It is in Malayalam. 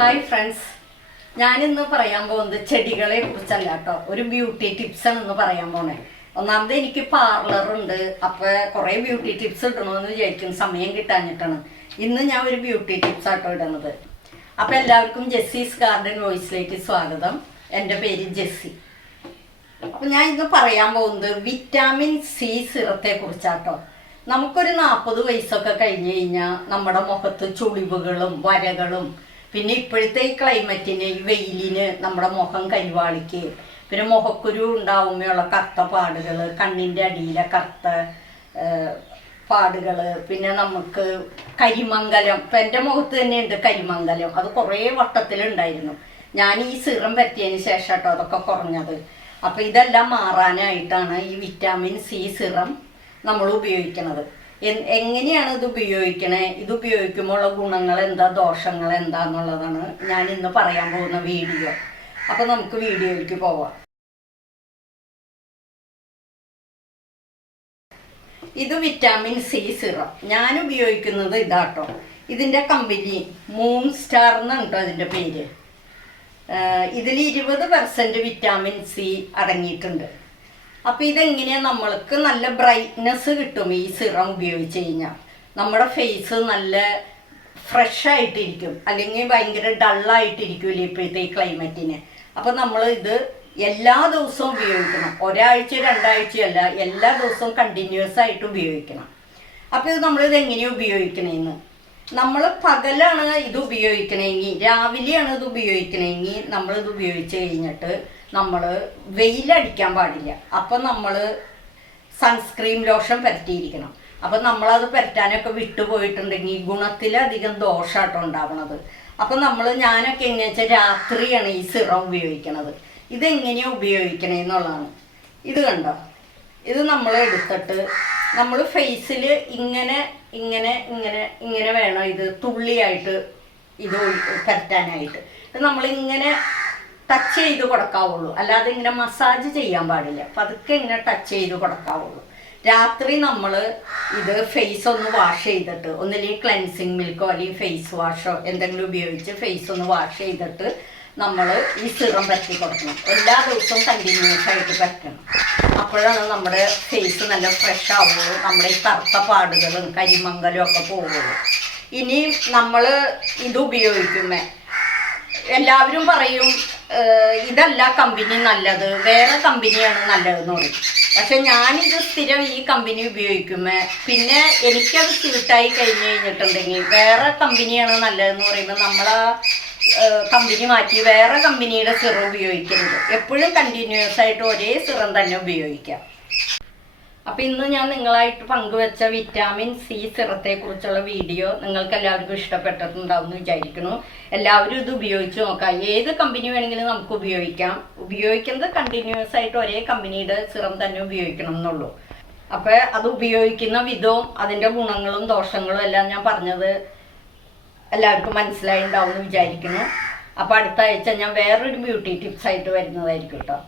ഹായ് ഫ്രണ്ട്സ്, ഞാനിന്ന് പറയാൻ പോകുന്നത് ചെടികളെ കുറിച്ചല്ല കേട്ടോ. ഒരു ബ്യൂട്ടി ടിപ്സാണ് ഇന്ന് പറയാൻ പോണേ. ഒന്നാമത് എനിക്ക് പാർലറുണ്ട്, അപ്പോൾ കുറേ ബ്യൂട്ടി ടിപ്സ് ഇടണമെന്ന് വിചാരിക്കും, സമയം കിട്ടാഞ്ഞിട്ടാണ്. ഇന്ന് ഞാൻ ഒരു ബ്യൂട്ടി ടിപ്സ് ആട്ടോ ഇടുന്നത്. അപ്പോൾ എല്ലാവർക്കും ജെസ്സിസ് ഗാർഡൻ വോയിസിലേക്ക് സ്വാഗതം. എൻ്റെ പേര് ജെസ്സി. അപ്പോൾ ഞാൻ ഇന്ന് പറയാൻ പോകുന്നത് വിറ്റാമിൻ സി സിറത്തെ കുറിച്ചാട്ടോ. നമുക്കൊരു 40 വയസ്സൊക്കെ കഴിഞ്ഞ് കഴിഞ്ഞാൽ നമ്മുടെ മുഖത്ത് ചുളിവുകളും വരകളും, പിന്നെ ഇപ്പോഴത്തെ ഈ ക്ലൈമറ്റിന്, ഈ വെയിലിന് നമ്മുടെ മുഖം കരിവാളിക്ക്, പിന്നെ മുഖക്കുരു ഉണ്ടാവുമ്പോഴുള്ള കറുത്ത പാടുകൾ, കണ്ണിൻ്റെ അടിയിലെ കറുത്ത പാടുകൾ, പിന്നെ നമുക്ക് കരിമംഗലം. ഇപ്പം എൻ്റെ മുഖത്ത് തന്നെയുണ്ട് കരിമംഗലം. അത് കുറേ വട്ടത്തിലുണ്ടായിരുന്നു. ഞാൻ ഈ സിറം പറ്റിയതിന് ശേഷം കേട്ടോ അതൊക്കെ കുറഞ്ഞത്. അപ്പം ഇതെല്ലാം മാറാനായിട്ടാണ് ഈ വിറ്റാമിൻ സി സിറം നമ്മൾ ഉപയോഗിക്കുന്നത്. എങ്ങനെയാണ് ഇത് ഉപയോഗിക്കണേ, ഇത് ഉപയോഗിക്കുമ്പോഴുള്ള ഗുണങ്ങൾ എന്താ, ദോഷങ്ങൾ എന്താന്നുള്ളതാണ് ഞാൻ ഇന്ന് പറയാൻ പോകുന്ന വീഡിയോ. അപ്പോൾ നമുക്ക് വീഡിയോയിലേക്ക് പോവാം. ഇത് വിറ്റാമിൻ സി സിറം. ഞാൻ ഉപയോഗിക്കുന്നത് ഇതാട്ടോ. ഇതിൻ്റെ കമ്പനി മൂൺ സ്റ്റാർ എന്നാണ് കേട്ടോ അതിൻ്റെ പേര്. ഇതിൽ 20% വിറ്റാമിൻ സി അടങ്ങിയിട്ടുണ്ട്. അപ്പം ഇതെങ്ങനെയാണ്, നമ്മൾക്ക് നല്ല ബ്രൈറ്റ്നെസ് കിട്ടും ഈ സിറം ഉപയോഗിച്ച് കഴിഞ്ഞാൽ. നമ്മുടെ ഫേസ് നല്ല ഫ്രഷ് ആയിട്ടിരിക്കും, അല്ലെങ്കിൽ ഭയങ്കര ഡള്ളായിട്ടിരിക്കില്ലേ ഇപ്പോഴത്തെ ഈ ക്ലൈമറ്റിന്. അപ്പം നമ്മൾ ഇത് എല്ലാ ദിവസവും ഉപയോഗിക്കണം. ഒരാഴ്ച 2 ആഴ്ചയല്ല, എല്ലാ ദിവസവും കണ്ടിന്യൂസ് ആയിട്ട് ഉപയോഗിക്കണം. അപ്പോൾ ഇത് നമ്മളിത് എങ്ങനെയാണ് ഉപയോഗിക്കണേന്ന്, നമ്മൾ പകലാണ് ഇത് ഉപയോഗിക്കണമെങ്കിൽ, രാവിലെയാണ് ഇത് ഉപയോഗിക്കണമെങ്കിൽ, നമ്മളിത് ഉപയോഗിച്ച് കഴിഞ്ഞിട്ട് നമ്മൾ വെയിലടിക്കാൻ പാടില്ല. അപ്പം നമ്മൾ സൺസ്ക്രീൻ ലോഷൻ പരത്തിയിരിക്കണം. അപ്പം നമ്മളത് പരത്താനൊക്കെ വിട്ടുപോയിട്ടുണ്ടെങ്കിൽ ഗുണത്തിലധികം ദോഷമായിട്ടോ ഉണ്ടാവണത്. അപ്പം ഞാനൊക്കെ എങ്ങനെയാണെന്ന് വെച്ചാൽ രാത്രിയാണ് ഈ സിറം ഉപയോഗിക്കണത്. ഇതെങ്ങനെയാണ് ഉപയോഗിക്കണേന്നുള്ളതാണ്. ഇത് കണ്ടോ, ഇത് നമ്മൾ എടുത്തിട്ട് നമ്മൾ ഫേസിൽ ഇങ്ങനെ ഇങ്ങനെ ഇങ്ങനെ ഇങ്ങനെ വേണം ഇത് തുള്ളിയായിട്ട് ഇത് പരത്താനായിട്ട്. നമ്മളിങ്ങനെ ടച്ച് ചെയ്ത് കൊടുക്കാവുള്ളൂ, അല്ലാതെ ഇങ്ങനെ മസാജ് ചെയ്യാൻ പാടില്ല. പതുക്കെ ഇങ്ങനെ ടച്ച് ചെയ്ത് കൊടുക്കാവുള്ളൂ. രാത്രി നമ്മൾ ഇത് ഫേസ് ഒന്ന് വാഷ് ചെയ്തിട്ട്, ഒന്നില്ലെങ്കിൽ ക്ലെൻസിങ് മിൽക്കോ അല്ലെങ്കിൽ ഫേസ് വാഷോ എന്തെങ്കിലും ഉപയോഗിച്ച് ഫേസ് ഒന്ന് വാഷ് ചെയ്തിട്ട് നമ്മൾ ഈ സിറം പരത്തി കൊടുക്കണം. എല്ലാ ദിവസവും കണ്ടിന്യൂസ് ആയിട്ട് പരത്തണം. അപ്പോഴാണ് നമ്മുടെ ഫേസ് നല്ല ഫ്രഷ് ആവുള്ളൂ, നമ്മുടെ ഈ കറുത്ത പാടുകളും കരിമംഗലും ഒക്കെ പോവുള്ളൂ. ഇനി നമ്മൾ ഇത് ഉപയോഗിക്കുമ്പോൾ എല്ലാവരും പറയും ഇതല്ല കമ്പനി നല്ലത്, വേറെ കമ്പനിയാണ് നല്ലതെന്ന് പറയും. പക്ഷെ ഞാനിത് സ്ഥിരം ഈ കമ്പനി ഉപയോഗിക്കുമ്പോൾ പിന്നെ എനിക്കത് സ്യൂട്ടായി കഴിഞ്ഞ് കഴിഞ്ഞിട്ടുണ്ടെങ്കിൽ വേറെ കമ്പനിയാണ് നല്ലതെന്ന് പറയുമ്പോൾ നമ്മൾ കമ്പനി മാറ്റി വേറെ കമ്പനിയുടെ സിറം ഉപയോഗിക്കരുത്. എപ്പോഴും കണ്ടിന്യൂസ് ആയിട്ട് ഒരേ സിറം തന്നെ ഉപയോഗിക്കാം. അപ്പം ഇന്ന് ഞാൻ നിങ്ങളായിട്ട് പങ്കുവെച്ച വിറ്റാമിൻ സി സിറത്തെ കുറിച്ചുള്ള വീഡിയോ നിങ്ങൾക്ക് എല്ലാവർക്കും ഇഷ്ടപ്പെട്ടിട്ടുണ്ടാവും എന്ന് വിചാരിക്കുന്നു. എല്ലാവരും ഇത് ഉപയോഗിച്ച് നോക്കാം. ഏത് കമ്പനി വേണമെങ്കിലും നമുക്ക് ഉപയോഗിക്കാം. ഉപയോഗിക്കുന്നത് കണ്ടിന്യൂസ് ആയിട്ട് ഒരേ കമ്പനിയുടെ സിറം തന്നെ ഉപയോഗിക്കണം എന്നുള്ളൂ. അപ്പോൾ അത് ഉപയോഗിക്കുന്ന വിധവും അതിൻ്റെ ഗുണങ്ങളും ദോഷങ്ങളും എല്ലാം ഞാൻ പറഞ്ഞത് എല്ലാവർക്കും മനസ്സിലായി ഉണ്ടാവും എന്ന് വിചാരിക്കുന്നു. അപ്പോൾ അടുത്ത ആഴ്ച ഞാൻ വേറൊരു ബ്യൂട്ടി ടിപ്സ് ആയിട്ട് വരുന്നതായിരിക്കും കേട്ടോ.